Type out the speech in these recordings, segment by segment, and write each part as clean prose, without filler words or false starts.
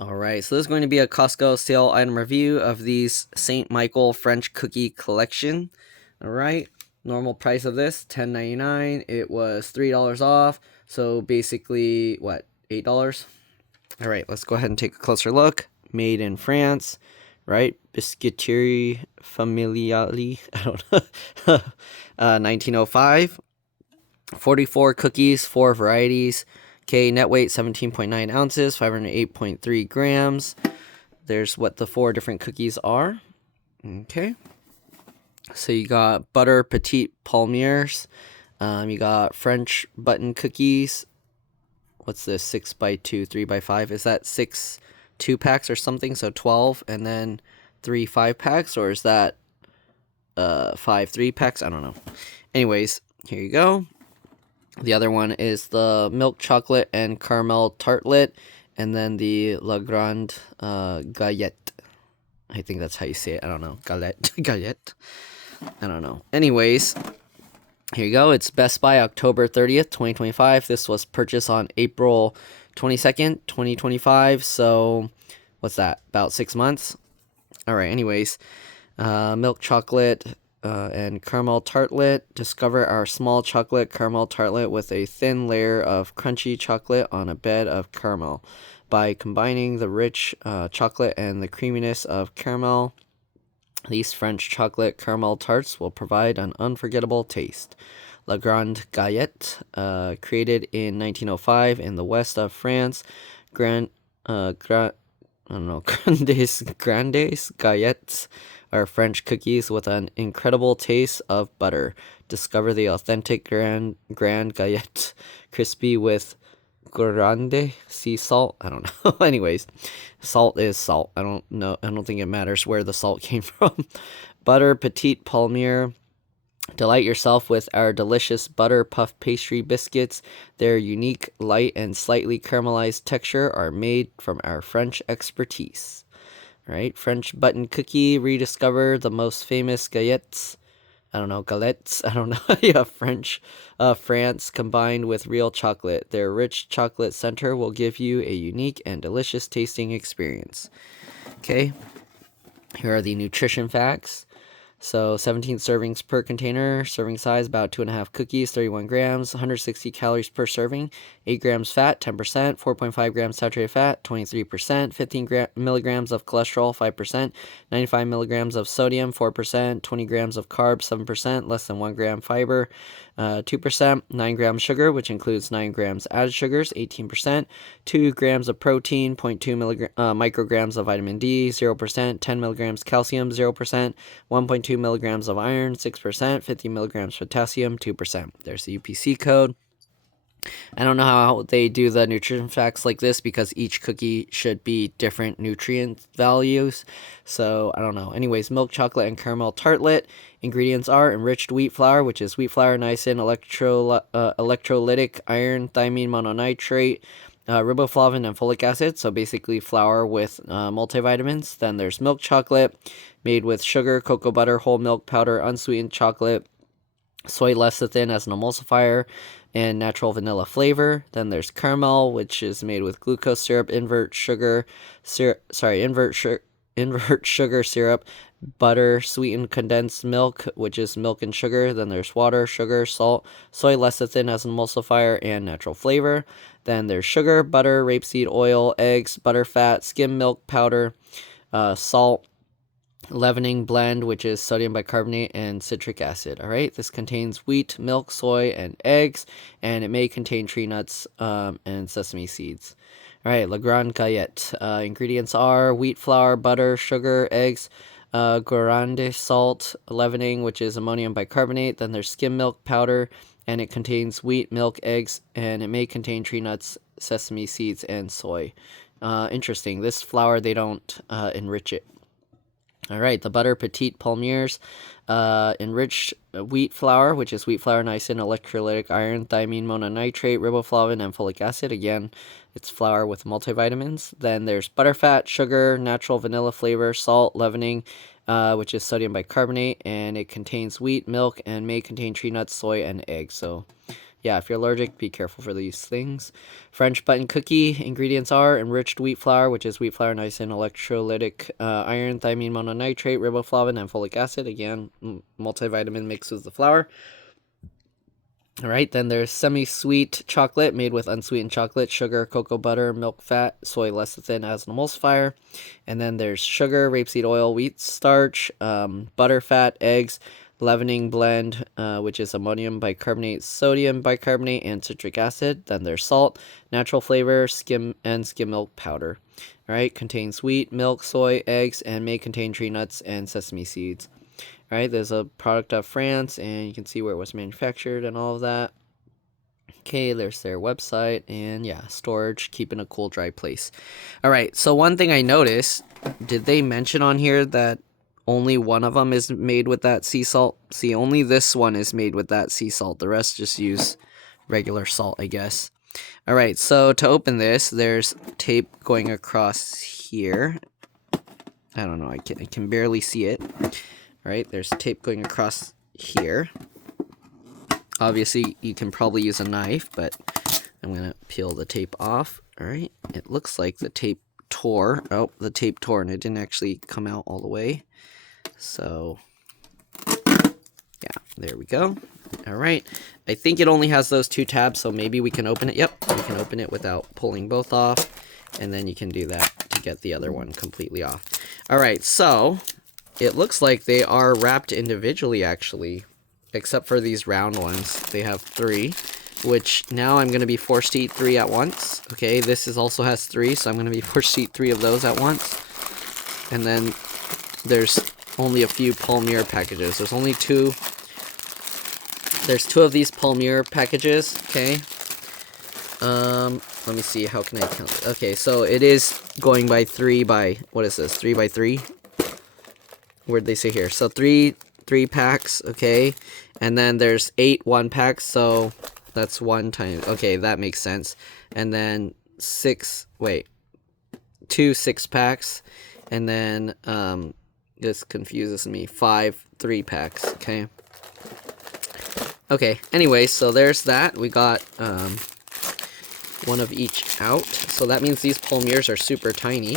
Alright, so this is going to be a Costco sale item review of these St. Michael French Cookie Collection. Alright, normal price of this, $10.99. It was $3 off, so basically, what, $8? Alright, let's go ahead and take a closer look. Made in France, right? Biscuiterie Familiale, I don't know. 1905. 44 cookies, 4 varieties. Okay, net weight 17.9 ounces, 508.3 grams. There's what the 4 different cookies are. Okay. So you got butter Petite Palmiers. You got French button cookies. What's this? 6x2, 3x5. Is that 6 2-packs or something? So 12, and then 3 5-packs, or is that 5 3-packs? I don't know. Anyways, here you go. The other one is the milk chocolate and caramel tartlet, and then the La Grande Galette. I think that's how you say it. I don't know. Galette. Galette. I don't know. Anyways, here you go. It's Best By October 30th, 2025. This was purchased on April 22nd, 2025. So, what's that? About 6 months? Alright, anyways. Milk chocolate and caramel tartlet. Discover our small chocolate caramel tartlet with a thin layer of crunchy chocolate on a bed of caramel. By combining the rich chocolate and the creaminess of caramel, these French chocolate caramel tarts will provide an unforgettable taste. La Grande Galette, created in 1905 in the west of France. Grandes Gallettes are French cookies with an incredible taste of butter. Discover the authentic Grand Galette, crispy with Grande sea salt. I don't know. Anyways, salt is salt. I don't know. I don't think it matters where the salt came from. Butter Petite Palmier. Delight yourself with our delicious butter puff pastry biscuits. Their unique, light, and slightly caramelized texture are made from our French expertise. Right? French button cookie. Rediscover the most famous galettes. I don't know, galettes. I don't know. Yeah, France combined with real chocolate. Their rich chocolate center will give you a unique and delicious tasting experience. Okay. Here are the nutrition facts. So 17 servings per container, serving size about 2.5 cookies, 31 grams, 160 calories per serving, 8 grams fat, 10%, 4.5 grams saturated fat, 23%, 15 milligrams of cholesterol, 5%, 95 milligrams of sodium, 4%, 20 grams of carbs, 7%, less than 1 gram fiber, 2%, 9 grams sugar, which includes 9 grams added sugars, 18%, 2 grams of protein, 0.2 micrograms of vitamin D, 0%, 10 milligrams calcium, 0%, 1.2 milligrams of iron, 6%, 50 milligrams potassium, 2%. There's the UPC code. I don't know how they do the nutrition facts like this because each cookie should be different nutrient values. So I don't know. Anyways, milk chocolate and caramel tartlet. Ingredients are enriched wheat flour, which is wheat flour, niacin, electrolytic iron, thiamine mononitrate, riboflavin, and folic acid. So basically flour with multivitamins. Then there's milk chocolate made with sugar, cocoa butter, whole milk powder, unsweetened chocolate, soy lecithin as an emulsifier, and natural vanilla flavor. Then there's caramel, which is made with glucose syrup, invert sugar syrup, butter, sweetened condensed milk, which is milk and sugar. Then there's water, sugar, salt, soy lecithin as an emulsifier, and natural flavor. Then there's sugar, butter, rapeseed oil, eggs, butterfat, skim milk powder, salt, leavening blend, which is sodium bicarbonate and citric acid. All right, this contains wheat, milk, soy, and eggs, and it may contain tree nuts and sesame seeds. All right, La Grande Galette. Ingredients are wheat flour, butter, sugar, eggs, Grande salt, leavening, which is ammonium bicarbonate. Then there's skim milk powder, and it contains wheat, milk, eggs, and it may contain tree nuts, sesame seeds, and soy. Interesting. This flour, they don't enrich it. All right, the butter Petite Palmiers, enriched wheat flour, which is wheat flour, niacin, electrolytic iron, thiamine mononitrate, riboflavin, and folic acid. Again, it's flour with multivitamins. Then there's butterfat, sugar, natural vanilla flavor, salt, leavening, which is sodium bicarbonate, and it contains wheat, milk, and may contain tree nuts, soy, and eggs. So yeah, if you're allergic, be careful for these things. French button cookie ingredients are enriched wheat flour, which is wheat flour, niacin, electrolytic iron, thiamine mononitrate, riboflavin, and folic acid. Again, multivitamin mixed with the flour. All right, then there's semi-sweet chocolate made with unsweetened chocolate, sugar, cocoa butter, milk fat, soy less than as an emulsifier. And then there's sugar, rapeseed oil, wheat starch, butter fat, eggs, leavening blend, which is ammonium bicarbonate, sodium bicarbonate, and citric acid. Then there's salt, natural flavor, skim milk powder. All right, contains wheat, milk, soy, eggs, and may contain tree nuts and sesame seeds. Right, there's a product of France, and you can see where it was manufactured and all of that. Okay, there's their website, and yeah, storage, keep in a cool, dry place. All right, so one thing I noticed, did they mention on here that only one of them is made with that sea salt? See, only this one is made with that sea salt. The rest just use regular salt, I guess. All right, so to open this, there's tape going across here. I don't know, I can barely see it. All right, there's tape going across here. Obviously, you can probably use a knife, but I'm going to peel the tape off. All right, it looks like the tape tore. Oh, the tape tore, and it didn't actually come out all the way. So, yeah, there we go. All right, I think it only has those two tabs, so maybe we can open it. Yep, we can open it without pulling both off, and then you can do that to get the other one completely off. All right, so it looks like they are wrapped individually, actually, except for these round ones. They have 3, which now I'm going to be forced to eat 3 at once. Okay, this also has 3, so I'm going to be forced to eat 3 of those at once. And then there's only a few Palmier packages. There's only 2. There's 2 of these Palmier packages, okay? Let me see, how can I count it? Okay, so it is going by 3 by, what is this, 3 by 3? Where'd they say here? So 3 packs, okay, and then there's 8 1-packs, so that's 1 time. Okay, that makes sense. And then 2 6-packs, and then this confuses me. 5 3-packs. Okay. Anyway, so there's that. We got one of each out. So that means these Palmiers are super tiny.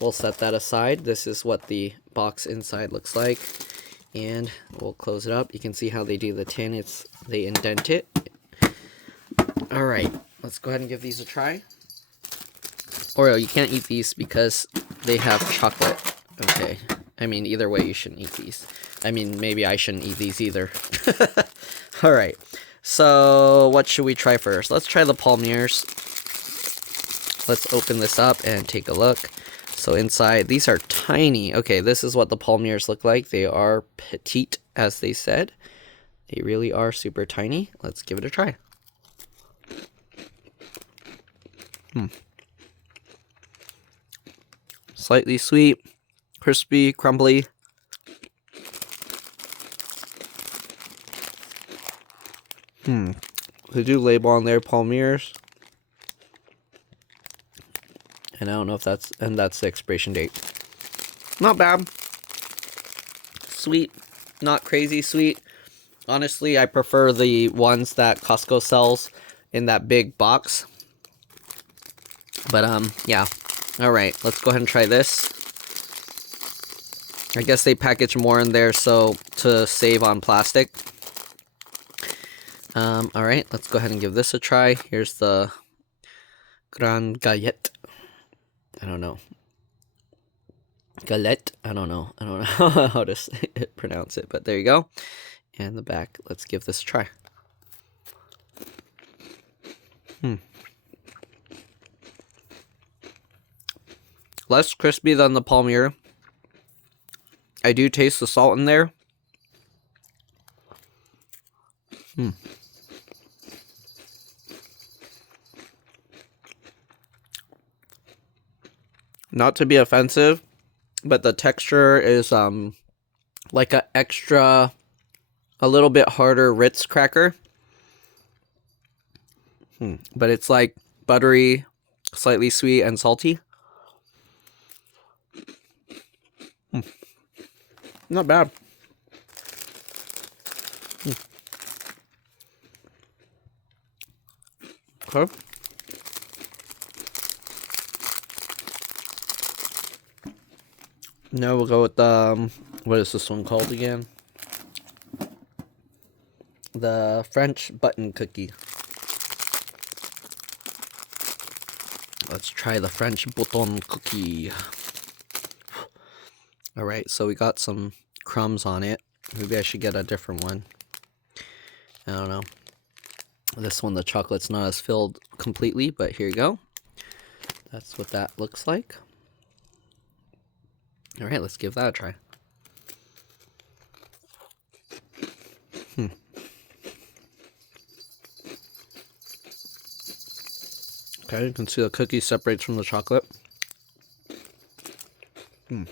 We'll set that aside. This is what the box inside looks like, and we'll close it up. You can see how they do the tin. They indent it. All right, let's go ahead and give these a try. Oreo, you can't eat these because they have chocolate. Okay, I mean, either way, you shouldn't eat these. I mean, maybe I shouldn't eat these either. All right, so what should we try first? Let's try the Palmiers. Let's open this up and take a look. So inside, these are tiny. Okay, this is what the Palmiers look like. They are petite, as they said. They really are super tiny. Let's give it a try. Slightly sweet, crispy, crumbly. They do label on there Palmiers. And I don't know if that's the expiration date. Not bad. Sweet, not crazy sweet. Honestly, I prefer the ones that Costco sells in that big box. But yeah. All right, let's go ahead and try this. I guess they package more in there so to save on plastic. All right, let's go ahead and give this a try. Here's the Grande Galette. I don't know. Galette. I don't know how to pronounce it, but there you go. And the back. Let's give this a try. Less crispy than the Palmier. I do taste the salt in there. Not to be offensive, but the texture is like a little bit harder Ritz cracker. But it's like buttery, slightly sweet and salty. Not bad. Okay. Now we'll go with the, what is this one called again? The French button cookie. Let's try the French button cookie. Alright, so we got some crumbs on it. Maybe I should get a different one. I don't know. This one, the chocolate's not as filled completely, but here you go. That's what that looks like. Alright, let's give that a try. Okay, you can see the cookie separates from the chocolate. I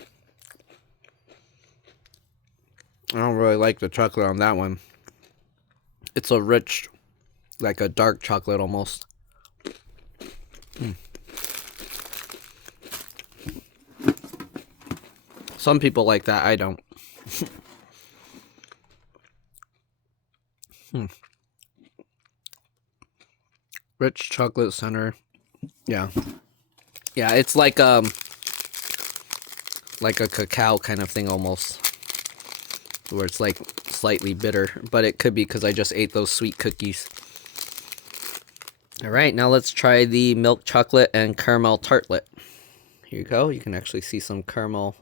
don't really like the chocolate on that one. It's a rich, like a dark chocolate almost. Some people like that, I don't. Rich chocolate center. Yeah. Yeah, it's like a cacao kind of thing almost. Where it's like slightly bitter, but it could be because I just ate those sweet cookies. Alright, now let's try the milk chocolate and caramel tartlet. Here you go. You can actually see some caramel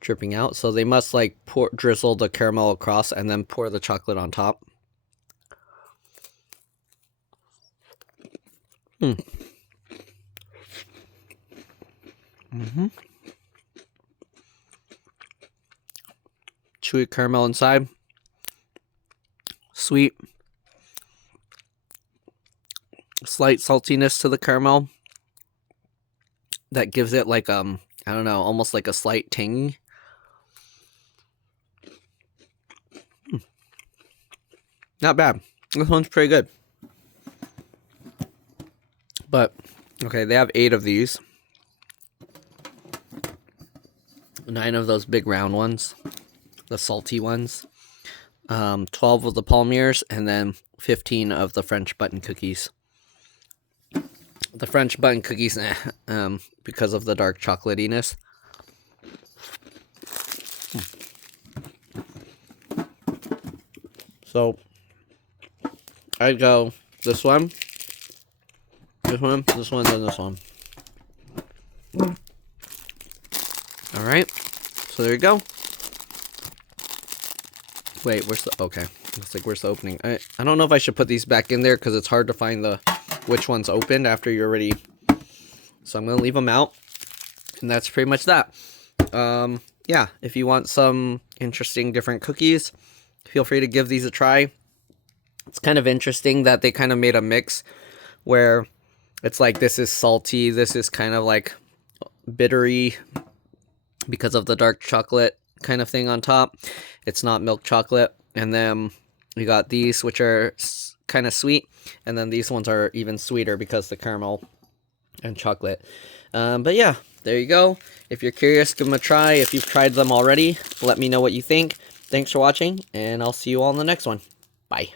dripping out. So they must like drizzle the caramel across and then pour the chocolate on top. Chewy caramel inside. Sweet. Slight saltiness to the caramel. That gives it like, I don't know, almost like a slight tangy. Not bad. This one's pretty good. But, okay, they have 8 of these. 9 of those big round ones. The salty ones. 12 of the Palmiers, and then 15 of the French button cookies. The French button cookies, because of the dark chocolatiness. So, I'd go this one, and this one. Alright, so there you go. Wait, where's the... Okay. It's like, where's the opening? I don't know if I should put these back in there because it's hard to find which one's opened after you're already... So I'm going to leave them out. And that's pretty much that. Yeah, if you want some interesting different cookies, feel free to give these a try. It's kind of interesting that they kind of made a mix where it's like this is salty, this is kind of like bittery because of the dark chocolate kind of thing on top. It's not milk chocolate. And then you got these, which are kind of sweet, and then these ones are even sweeter because the caramel and chocolate. But yeah, there you go. If you're curious, give them a try. If you've tried them already, let me know what you think. Thanks for watching, and I'll see you all in the next one. Bye.